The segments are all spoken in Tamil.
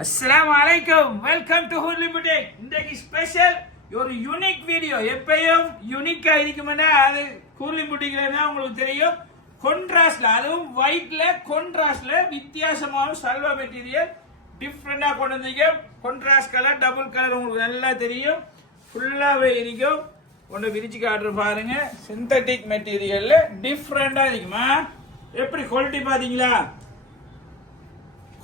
அஸ்ஸலாமு அலைக்கும். Welcome to Hoorly boutique. இன்றைக்கு ஸ்பெஷல் ஒரு யூனிக் வீடியோ. எப்பயும் யூனிக்கா இருக்குமென்னா அது ஹூர்லி புட்டிக்ல உங்களுக்கு தெரியும். கொன்ட்ராஸ்ட்ல, அதுவும் ஒயிட்ல கொன்ட்ராஸ்ட்ல வித்தியாசமான சல்வா மெட்டீரியல் டிஃப்ரெண்டா கொண்டு வந்தீங்க. கொன்ட்ராஸ்ட் கலர், டபுள் கலர் உங்களுக்கு நல்லா தெரியும். ஃபுல்லாவே இருக்கும். ஒன்று விரிச்சு காட்டுற பாருங்க. சிந்தட்டிக் மெட்டீரியல்ல டிஃப்ரெண்டா இருக்குமா? எப்படி குவாலிட்டி பாத்தீங்களா?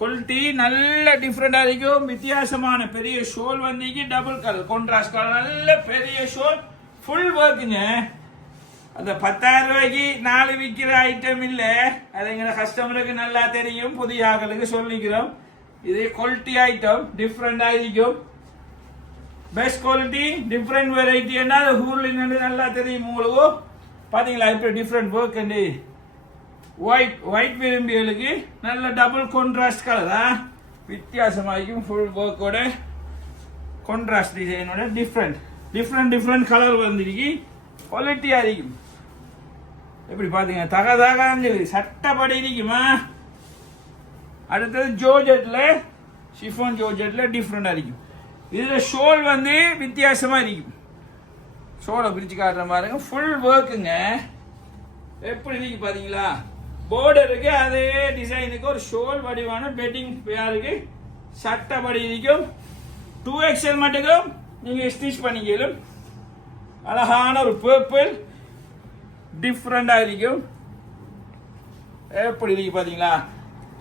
குவாலிட்டி நல்ல டிஃப்ரெண்டா இருக்கும். வித்தியாசமான பெரிய ஷோல் வந்தீங்க. டபுள் கலர் கான்ட்ராஸ்ட் கலர், நல்ல பெரிய ஷோல், ஃபுல் ஒர்க்குங்க. அந்த 10,000 ரூபாய்க்கு 4 விற்கிற ஐட்டம் இல்ல. அது எங்க கஸ்டமருக்கு நல்லா தெரியும். புதிய ஆக்களுக்கு சொல்லிக்கிறோம். இது குவாலிட்டி ஐட்டம் டிஃப்ரெண்டா இருக்கும். பெஸ்ட் குவாலிட்டி, டிஃப்ரெண்ட் வெரைட்டி என்ன ஹூர்லி நல்லா தெரியும் உங்களுக்கு. பாத்தீங்களா இப்ப டிஃப்ரெண்ட் ஒர்க் அண்ட் ஒயிட் விரும்பிகளுக்கு நல்ல டபுள் கான்ட்ராஸ்ட் கலரா வித்தியாசமாகும். ஃபுல் ஒர்க்கோட கான்ட்ராஸ்ட் டிசைனோட டிஃப்ரெண்ட் கலர் வந்துருக்கு. குவாலிட்டியா இருக்கும். எப்படி பாத்தீங்க? தகதகான்னு சட்டப்படி இருக்குமா? அடுத்தது ஜோர்ஜெட்ல, ஷிஃபான் ஜோர்ஜெட்ல டிஃப்ரெண்டா இருக்கும். இதுல ஷோல் வந்து வித்தியாசமா இருக்கும். ஷோலை பிரிச்சு காட்டுற பாருங்க. ஃபுல் ஒர்க்குங்க. எப்படி இருக்கு பாத்தீங்களா? போர்டருக்கு அதே டிசைனுக்கு ஒரு ஷோல் வடிவான பெட்டிங் பேருக்கு சட்டப்படி இருக்கும். 2XL மட்டுக்கும் நீங்க ஸ்டிச் பண்ணிக்கலாம். அழகான ஒரு பர்பிள் டிஃப்ரெண்டா இருக்கும். எப்படி இருக்கு பாத்தீங்களா?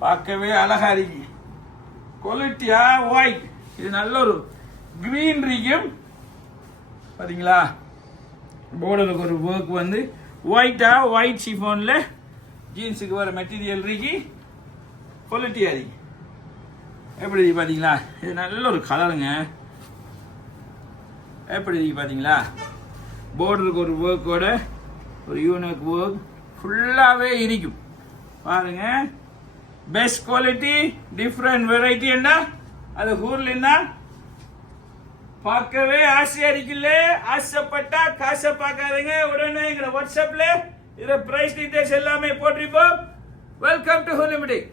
பார்க்கவே அழகா இருக்கு. குவாலிட்டியா ஒயிட். இது நல்ல ஒரு கிரீன் இருக்கும். பாத்தீங்களா? போர்டருக்கு ஒரு ஒர்க் வந்து ஒயிட்டா, ஒயிட் ஷிஃபான்ல ஜீன்ஸுக்கு வர மெட்டீரியல் இருக்கு. குவாலிட்டியா இருக்கு. எப்படி இருக்கு பாத்தீங்களா? இது நல்ல ஒரு கலருங்க. எப்படி இருக்கு பாத்தீங்களா? போர்டருக்கு ஒரு ஒர்க்கோட ஒரு யூனிக் ஒர்க் ஃபுல்லாவே இருக்கும். பாருங்க, பெஸ்ட் குவாலிட்டி, டிஃப்ரெண்ட் வெரைட்டி. என்ன அது ஹூர்லின்னா பார்க்கவே ஆசையா இருக்குல்ல? ஆசைப்பட்டா காசை பார்க்காதீங்க. உடனே எங்க வாட்ஸ்அப்ல இதுல பிரைஸ் டீடைல்ஸ் எல்லாமே போட்டிருப்போம். Welcome to Hoorly boutique.